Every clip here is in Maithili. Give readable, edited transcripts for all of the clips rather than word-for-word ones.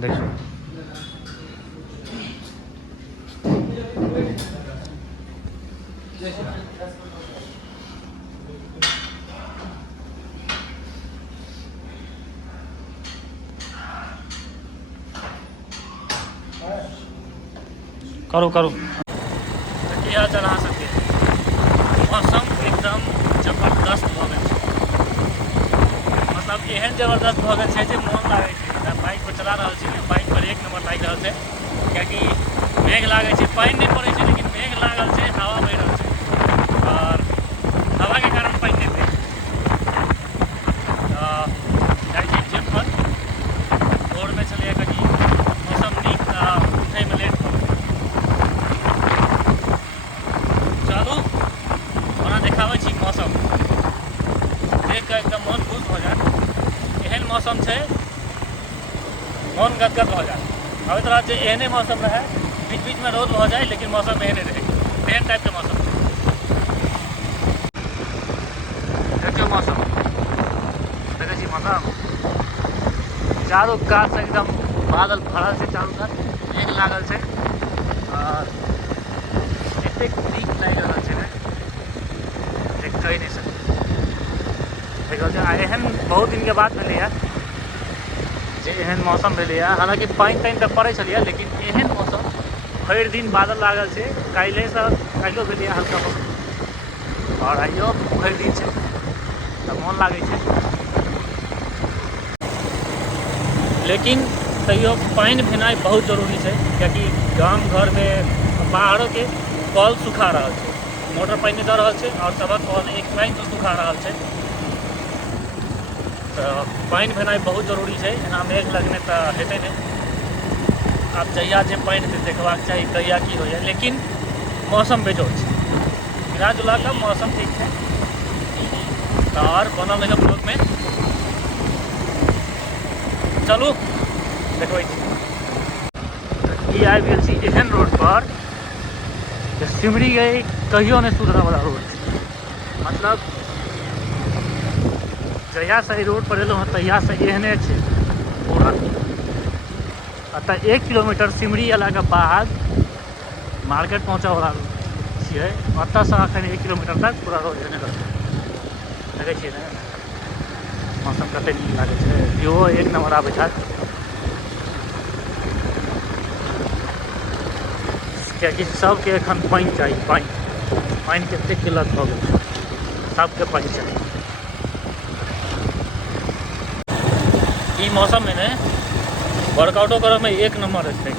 देखियो करो करो क्या चला सके मौसम एकदम जबरदस्त भ गेल छै, मतलब एहन जबरदस्त भ गेल छै जे मोन लागै छै बाइक पर चला रहल छी, बाइक पर एक नंबर लागि रहल छै, कियाकि मेघ लागै छै, पानि नहीं पड़ै छै लेकिन मेघ लागल छै, हवा बहि रहल छै और हवा के कारण पानि नहीं भेल। जाइ छी जिम पर, भोर में छलै कनि मौसम नीक उठै में लेट भऽ गेल। चलू ओना देखाबै छी मौसम, देख कऽ एकदम मन खुश हो जाए, एहन मौसम छै मन गदगद हो जाए। अभी तरह से एहने मौसम रहे, बीच बीच में रौद हो जाए लेकिन मौसम एहने रहे, एहन टाइप के मौसम। देखियो मौसम, देखै छी मौसम चारों कात से एकदम बादल भरल छै, चारों कात मेघ लागल छै और एतेक नीक लागि रहल छै ने जे कहि नहीं सकै। देख रहल छै एहन बहुत दिन के बाद भेलैया जे एहन मौसम भेलैया, हालांकि पानि तानि तऽ पड़ै छलैया लेकिन एहन मौसम भरि दिन बादल लागल छै, काल्हियो भेलैया हल्का बहुत और आइयो भरि दिन छै तऽ मोन लागै छै, लेकिन तैयो पानि भेनाइ बहुत जरूरी छै, कियाकि गाम घर में बाहरों के कल सुखा रहल छै, मोटर पानि नहीं दऽ रहल छै और सबक कल एक लाइन से सुखा रहल छै, तो पानि भेनाइ बहुत जरूरी छै। एना मेघ लगने तऽ हेतै नहीं, आब जहिया जे पानि हेतै देखबाक चाही कहिया की होइए, लेकिन मौसम बेजोड़ छै, मिला जुला कऽ मौसम ठीक छै। तो और बनल रहियो ब्लॉग में, चलू देखबै छी। ई आबि गेल छी एहन रोड पर जे सिमरी गई कहियो नहीं सुधरऽ वाला रोड छै, मतलब जहिया से रोड पर एलहुँ हँ तहिया से एहने छै पूरा। अतः 1 किलोमीटर सिमरी अयला के बाद मार्केट पहुँचऽ वाला छियै, ओतऽ से अखन 1 किलोमीटर तक पूरा रोड एहने रहतै। देखै छियै ने मौसम कते नीक लागै छै, व्यू एक नंबर आबै छै, कियाकि सबके एखन पानि चाही, पानि के एतेक किल्लत भऽ गेल, सबके पानि चाही। ई मौसम में ने वर्कआउटो करऽ में एक नंबर छै,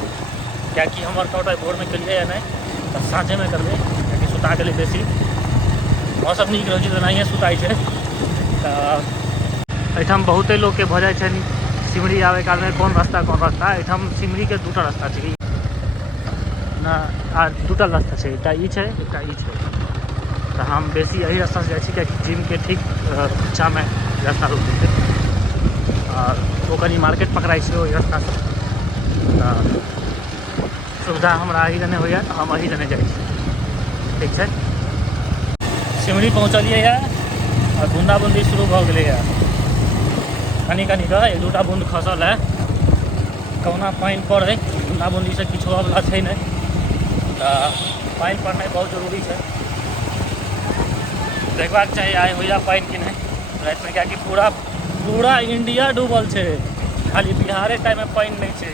कियाकि हम वर्कआउट भोर में केलिए या नहीं तो साँझे में करबै, कियाकि सुता गेलै बेसी, मौसम नीक रहै छै तऽ नहिए सुताइ छै। तऽ एहिठाम बहुते लोग के भऽ जाइ छै सिमरी आबै काल में कोन रास्ता एहिठाम सिमरी के दूटा रास्ता छै ना, दूटा रास्ता छै, एकटा ई छै एकटा ई छै, तऽ हम बेसी यही रास्ता से जाइ छी कियाकि जिम के ठीक पीछा में रास्ता रुकै छै और वो कनी मार्केट पकड़ाई छै ओहि रास्ता से, सुविधा हमरा अही दने होइए, हम अही दने जाइ छी। ठीक छै, सिमरी पहुँचलिए और बूंदाबूंदी शुरू भऽ गेलै, कनी कनी कऽ एक दूटा बूंद खसल है, कहुना पानि पड़ै, बूंदाबूंदी से किछु होवला छै नहीं, पानि पड़नाइ बहुत जरूरी छै, देखबाक चाही आइ होइया पानि कि नहीं राति में, कियाकि पूरा इंडिया डूबल छै, खाली बिहारे टाइम में पानि नहीं छै।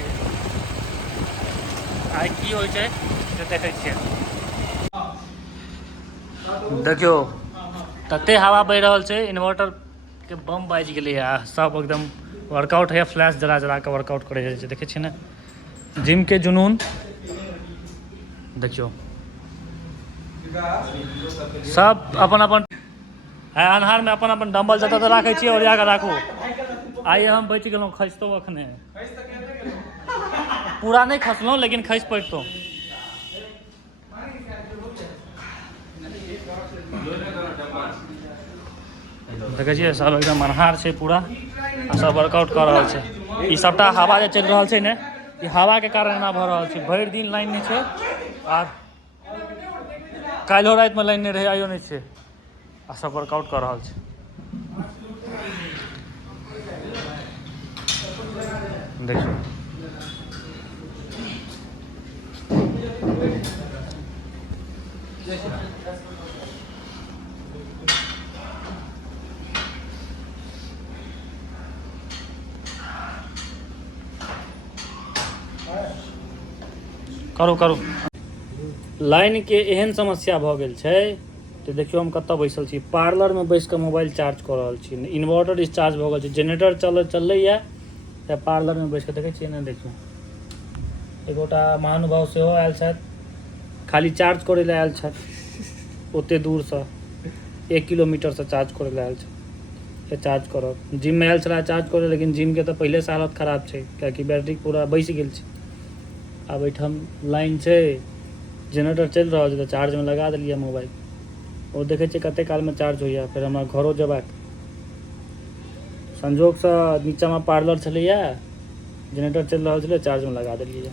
आइ की होइ छै से देखै छियै। देखियो तते हवा बहि रहल छै, इन्वर्टर के बम बाजि गेलै है, सब एकदम वर्कआउट है, फ्लैश जला जला के वर्कआउट करे छै, देखै छियै ने जिम के जुनून। देखियो सब अपन अपन अन्हार में अपन अपन डम्बल जतऽ तऽ राखै छियै, ओरिया कऽ राखू। आइ हम बचि गेलहुँ, खसितहुँ अखने, पूरा नहीं खसलहुँ लेकिन खसि पड़ितहुँ। देखै छियै सब एकदम अन्हार छै पूरा, आ सब वर्कआउट कऽ रहल छै। ई सबटा हवा जे चलि रहल छै ने, ई हवा के कारण एना भऽ रहल छै, भरि दिन लाइन नहीं छै, और काल्हिओ राति में लाइन नहीं रहै, आइयो नहीं छै, आ सब वर्कआउट कऽ रहल छै। देखियो करू करू लाइन के एहन समस्या भ गेल छै तो देखियो हम कतऽ बैसल छी, पार्लर में बैस के मोबाइल चार्ज कर रहल छी, इन्वर्टर डिस्चार्ज भ गेल छै, जनरेटर चलैया या पार्लर में बैस के देखे छियै ने। देखियो एगोटा महानुभाव सेहो आयल छथि, खाली चार्ज करे लए आयल छथि, ओते दूर से 1 किलोमीटर से चार्ज करे लए आयल छथि। चार्ज करब जिम में आयल छला चार्ज करे, लेकिन जिम के तो पहले से हालत खराब छै, कियाकि बैटरी पूरा बैस गेल छै। आब एहिठाम लाइन छै, जनरेटर चलि रहल छै, तो चार्ज में लगा देलिए मोबाइल, ओ देखे छियै कते काल में चार्ज होइया। फिर हमरा घरो जेबाक संजोग से नीचा में पार्लर छलैया, जनरेटर चलि रहल छलै, चार्ज में लगा देलिए।